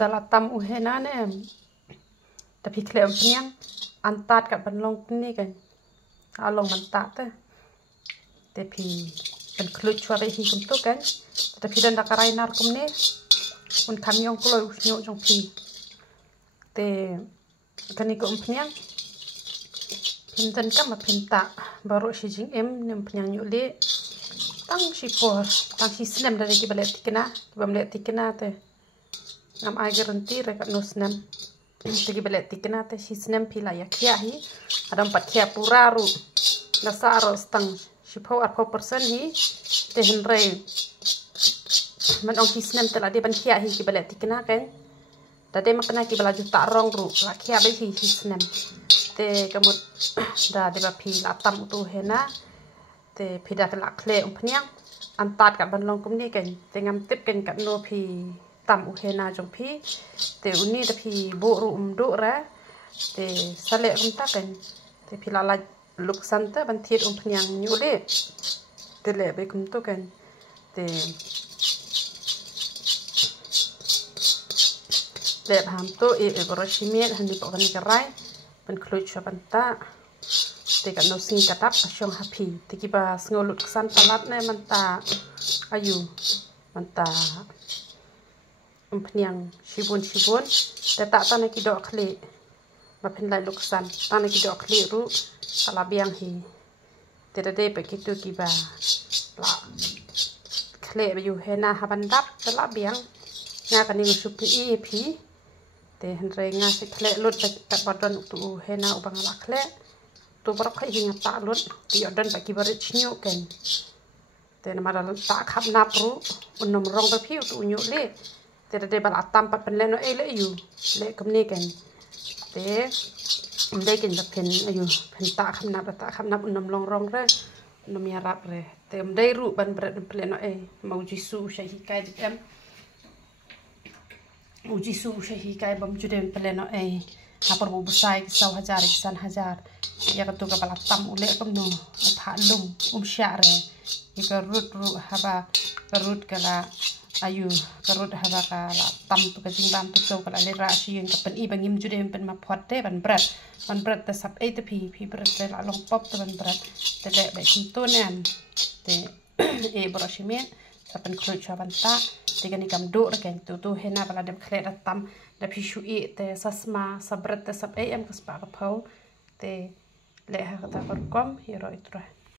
dalam tam uhena ne tapi klem penyang antat kat banlong ni kan along mantat tapi pen klut chua be hi kum tu kan tapi dan dakarai nar kum ne un kamyong kloi nyo jong pi te kani ko penyang pinten kam ma pinta baru si jing nem penyang nyu le tang si por tang si snem dari ki balet tikena te ngam ai garanti rekat no snem tegi balet tikena te si snem pila ya kia hi adam pat kia pura ru nasaro stang si po at po persen hi te henre man ong ki snem te la de ban kia hi ki balet tikena kan tade makna ki bala juta rong ru la kia be hi snem te kamut da de ba pi la tam tu hena te phida ka lakhle umpniang antat ka banlong kum ni kan te ngam tip kan kat no phi tam u hena jong phi te uni da phi bo ru do ra te sale kum ta kan te phi la luk san ta ban thiet umpniang nyu le te le be kum to kan te le ham to e boroshimiet hani po kan karai ban khluch banta te kan no sing katap asyong happy te kiba ngolut kesan talat ne manta ayu manta umpniang shibun te tak tan ki dok khli ma phin lai luksan tan ki dok khli ru ala biang hi te de pe ki tu kiba la khle be yu hena haban dap te la biang nga kan ni su pi e phi te henre nga se khle lut ta badon tu hena ubang la khle tu barok khai hinga ta lut ti odan ba ki barit chnyo ken te na mara ta khap na pru unom rong ba phiu tu nyu le te de bal atam pat pen le no e le yu le kum ni ken te de ken ba pen ayu pen ta khap na unom long rong re unom ya rap re te de ru ban bret pen no e mau jisu shai hi kai em uji su shahi kai bam judem peleno hapar bu besai sau hajar isan hajar ya katu ka bala tam ule kam no thalum syare ika rut ru haba rut kala ayu karut haba kala tam tu ka jingbam tu so kala le ra shin ka pen i bangim judem pen ma phot te ban brat ta sap te phi brat te la long pop te ban brat te le be kum to nem te broshimien sapen khlu chabanta tegani kam do reken tu hena bala dem khle tam da phishu e te sasma sabrat te sab am kaspa ka phau te le ha ta kom hero itra